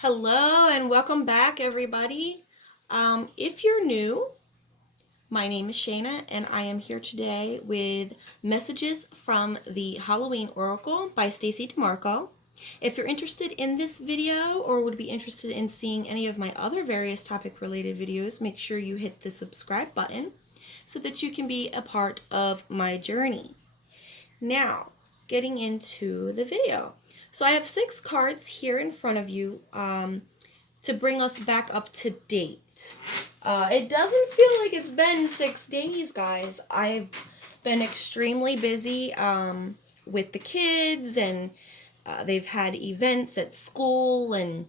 Hello and welcome back, everybody. If you're new, my name is Shayna, and I am here today with messages from the Halloween Oracle by Stacey DeMarco. If you're interested in this video or would be interested in seeing any of my other various topic-related videos, make sure you hit the subscribe button so that you can be a part of my journey. Now, getting into the video. So I have 6 cards here in front of you to bring us back up to date. It doesn't feel like it's been 6 days, guys. I've been extremely busy with the kids, and they've had events at school, and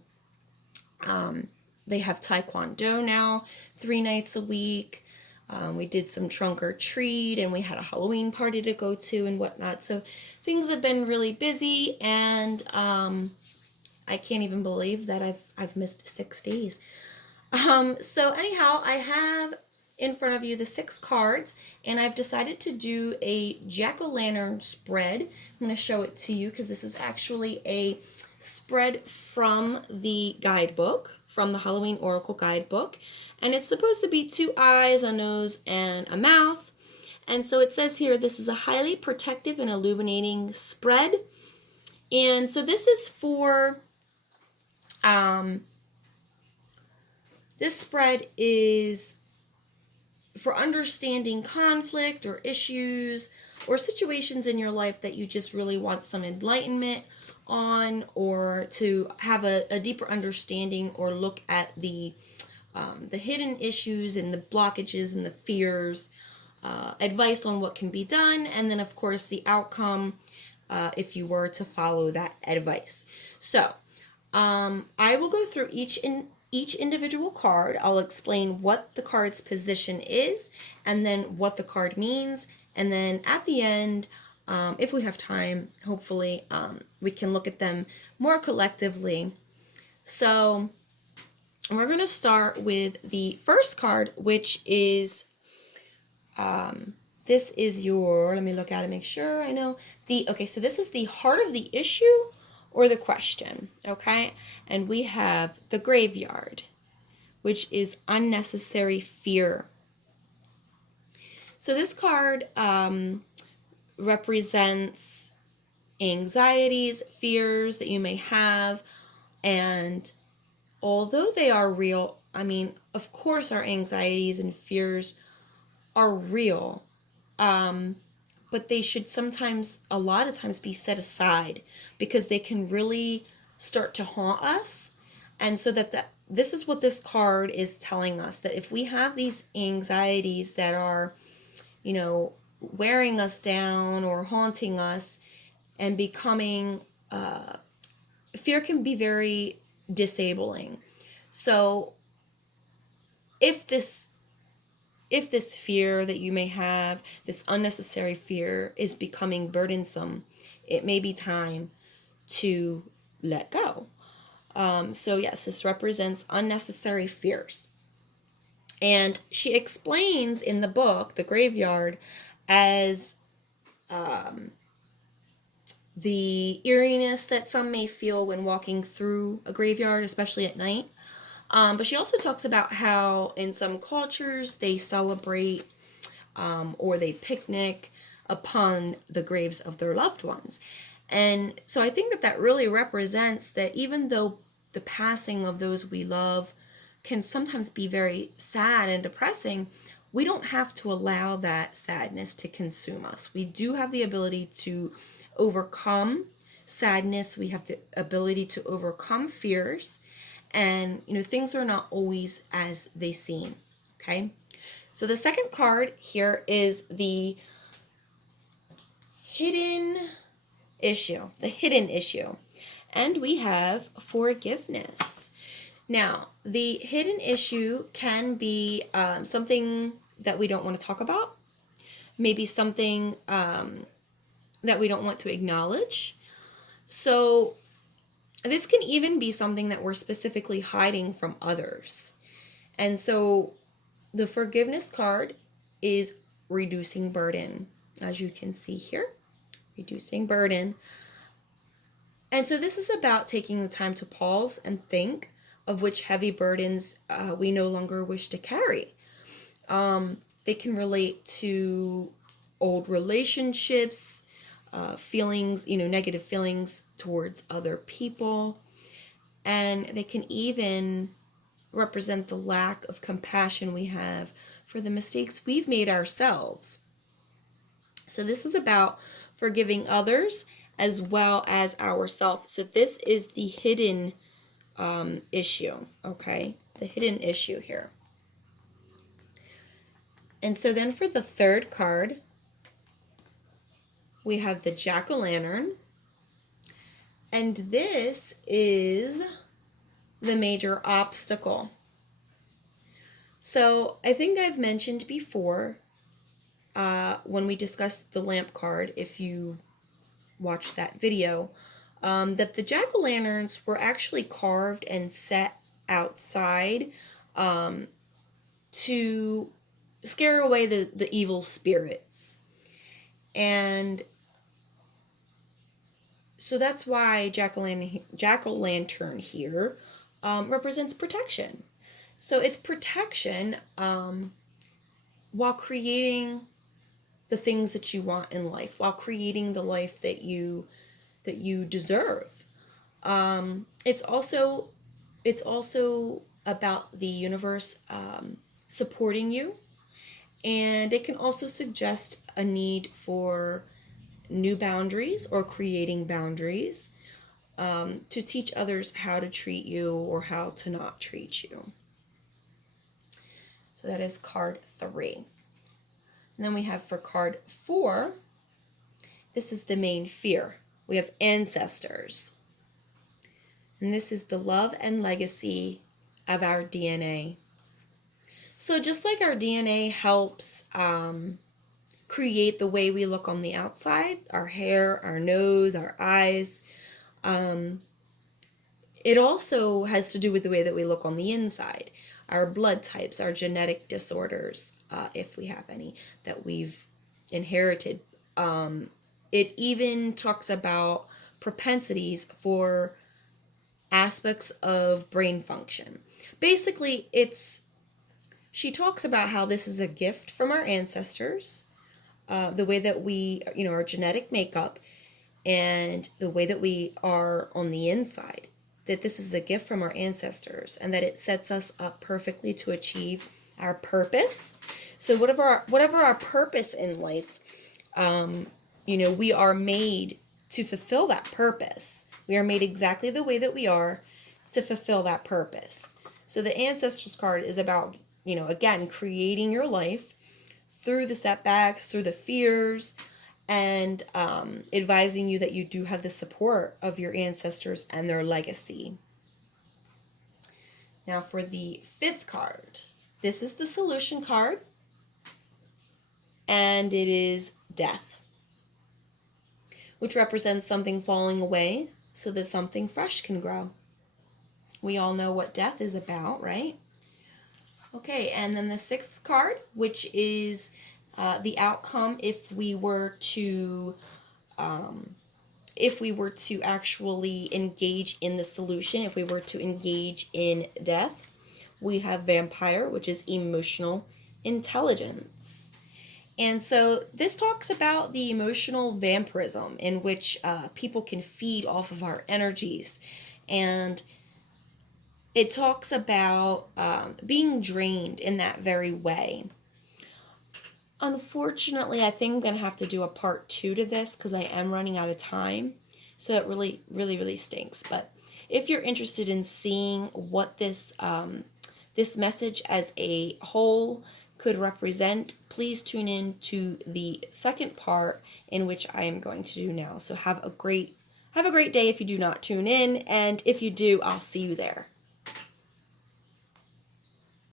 they have Taekwondo now 3 nights a week. We did some trunk or treat, and we had a Halloween party to go to and whatnot. So things have been really busy, and I can't even believe that I've missed 6 days. So anyhow, I have in front of you the 6 cards, and I've decided to do a jack-o'-lantern spread. I'm going to show it to you because this is actually a spread from the guidebook, from the Halloween Oracle guidebook. And it's supposed to be 2 eyes, a nose, and a mouth. And so it says here, this is a highly protective and illuminating spread. And so this is for, this spread is for understanding conflict or issues or situations in your life that you just really want some enlightenment on, or to have a deeper understanding or look at the hidden issues and the blockages and the fears, advice on what can be done, and then of course the outcome if you were to follow that advice. So I will go through each individual card. I'll explain what the card's position is, and then what the card means, and then at the end, if we have time, hopefully we can look at them more collectively. So we're going to start with the first card, which is, this is your, let me look at it, make sure I know. Okay, so this is the heart of the issue or the question, okay? And we have the graveyard, which is unnecessary fear. So this card represents anxieties, fears that you may have, and although they are real, I mean, of course our anxieties and fears are real, but they should sometimes, a lot of times, be set aside because they can really start to haunt us. And so this is what this card is telling us, that if we have these anxieties that are, wearing us down or haunting us and becoming, fear can be very disabling. So if this fear that you may have, this unnecessary fear, is becoming burdensome, it may be time to let go. So yes, this represents unnecessary fears. And she explains in the book, The Graveyard, as the eeriness that some may feel when walking through a graveyard, especially at night. But she also talks about how in some cultures they celebrate or they picnic upon the graves of their loved ones. And so I think that really represents that even though the passing of those we love can sometimes be very sad and depressing, we don't have to allow that sadness to consume us. We do have the ability to overcome sadness. We have the ability to overcome fears. And, things are not always as they seem, okay? So the second card here is the hidden issue, And we have forgiveness. Now, the hidden issue can be something that we don't want to talk about, maybe something that we don't want to acknowledge. So this can even be something that we're specifically hiding from others. And so the forgiveness card is reducing burden, as you can see here, reducing burden. And so this is about taking the time to pause and think of which heavy burdens we no longer wish to carry. They can relate to old relationships, feelings, negative feelings towards other people, and they can even represent the lack of compassion we have for the mistakes we've made ourselves. So this is about forgiving others as well as ourselves. So this is the hidden issue, okay? The hidden issue here. And so then for the third card, we have the Jack-o'-lantern. And this is the major obstacle. So I think I've mentioned before when we discussed the lamp card, if you watched that video, that the jack-o'-lanterns were actually carved and set outside to scare away the evil spirits. And so that's why jack-o'-lantern here represents protection. So it's protection while creating the things that you want in life, while creating the life that you deserve. It's also about the universe supporting you, and it can also suggest a need for new boundaries or creating boundaries to teach others how to treat you or how to not treat you. So that is card 3. And then we have for card 4, this is the main fear. We have ancestors. And this is the love and legacy of our DNA. So just like our DNA helps create the way we look on the outside, our hair, our nose, our eyes, it also has to do with the way that we look on the inside. Our blood types, our genetic disorders, if we have any, that we've inherited. It even talks about propensities for aspects of brain function. Basically, she talks about how this is a gift from our ancestors, the way that we, our genetic makeup, and the way that we are on the inside, that this is a gift from our ancestors, and that it sets us up perfectly to achieve our purpose. So whatever our purpose in life, we are made to fulfill that purpose. We are made exactly the way that we are to fulfill that purpose. So the Ancestors card is about, again, creating your life through the setbacks, through the fears, and advising you that you do have the support of your ancestors and their legacy. Now for the 5th card, this is the solution card, and it is death, which represents something falling away so that something fresh can grow. We all know what death is about, right? Okay, and then the 6th card, which is the outcome if we were to actually engage in the solution, if we were to engage in death. We have vampire, which is emotional intelligence. And so this talks about the emotional vampirism in which people can feed off of our energies. And it talks about being drained in that very way. Unfortunately, I think I'm going to have to do a part 2 to this because I am running out of time. So it really, really, really stinks. But if you're interested in seeing what this message as a whole could represent, please tune in to the second part, in which I am going to do now. So have a great day if you do not tune in, and if you do, I'll see you there.